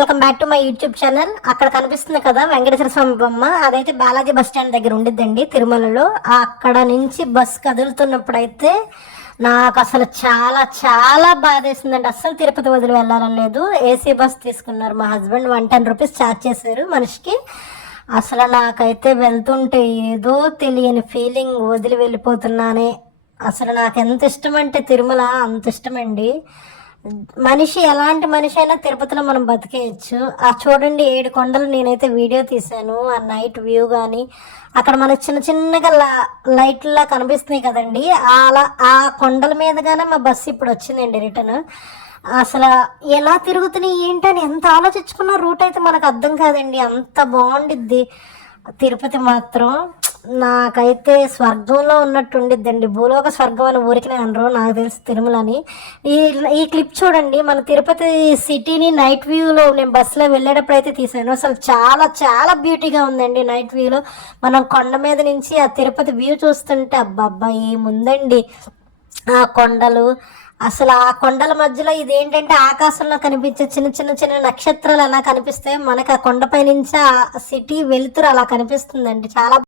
Welcome back to my YouTube channel. అక్కడ కనిపిస్తుంది కదా వెంకటేశ్వర స్వామి బొమ్మ, అదైతే బాలాజీ బస్ స్టాండ్ దగ్గర ఉండిద్దండి తిరుమలలో. అక్కడ నుంచి బస్ కదులుతున్నప్పుడు అయితే నాకు అసలు చాలా చాలా బాధేసిందండి. అస్సలు తిరుపతి వదిలి వెళ్ళాలని లేదు. ఏసీ బస్ తీసుకున్నారు మా హస్బెండ్, 110 రూపీస్ ఛార్జ్ చేశారు మనిషికి. అసలు నాకైతే వెళ్తుంటే ఏదో తెలియని ఫీలింగ్, వదిలి వెళ్ళిపోతున్నానే. అసలు నాకు ఎంత ఇష్టం అంటే తిరుమల అంత ఇష్టమండి. మనిషి ఎలాంటి మనిషి అయినా తిరుపతిలో మనం బతికేయచ్చు. ఆ చూడండి 7 కొండలు నేనైతే వీడియో తీశాను. ఆ నైట్ వ్యూ కానీ అక్కడ మనకు చిన్న చిన్నగా లైట్లా కనిపిస్తున్నాయి కదండి, అలా ఆ కొండల మీదగానే మా బస్సు ఇప్పుడు వచ్చిందండి రిటర్న్. అసలు ఎలా తిరుగుతున్నాయి ఏంటని ఎంత ఆలోచించుకున్న రూట్ అయితే మనకు అర్థం కాదండి. అంత బాగుండిద్ది తిరుపతి మాత్రం. నాకైతే స్వర్గంలో ఉన్నట్టు ఉండిద్దండి. భూలోక స్వర్గం అని ఊరికినే అనరు నాకు తెలిసి తిరుమలని. ఈ ఈ క్లిప్ చూడండి, మన తిరుపతి సిటీని నైట్ వ్యూలో నేను బస్సులో వెళ్ళేటప్పుడు అయితే తీసాను. అసలు చాలా చాలా బ్యూటీగా ఉందండి నైట్ వ్యూలో. మనం కొండ మీద నుంచి ఆ తిరుపతి వ్యూ చూస్తుంటే అబ్బబ్బా ఏముందండి ఆ కొండలు. అసలు ఆ కొండల మధ్యలో ఇదేంటంటే ఆకాశంలో కనిపించే చిన్న చిన్న చిన్న నక్షత్రాలు ఎలా కనిపిస్తాయి మనకు, ఆ కొండపై నుంచి ఆ సిటీ వెలుతురు అలా కనిపిస్తుందండి. చాలా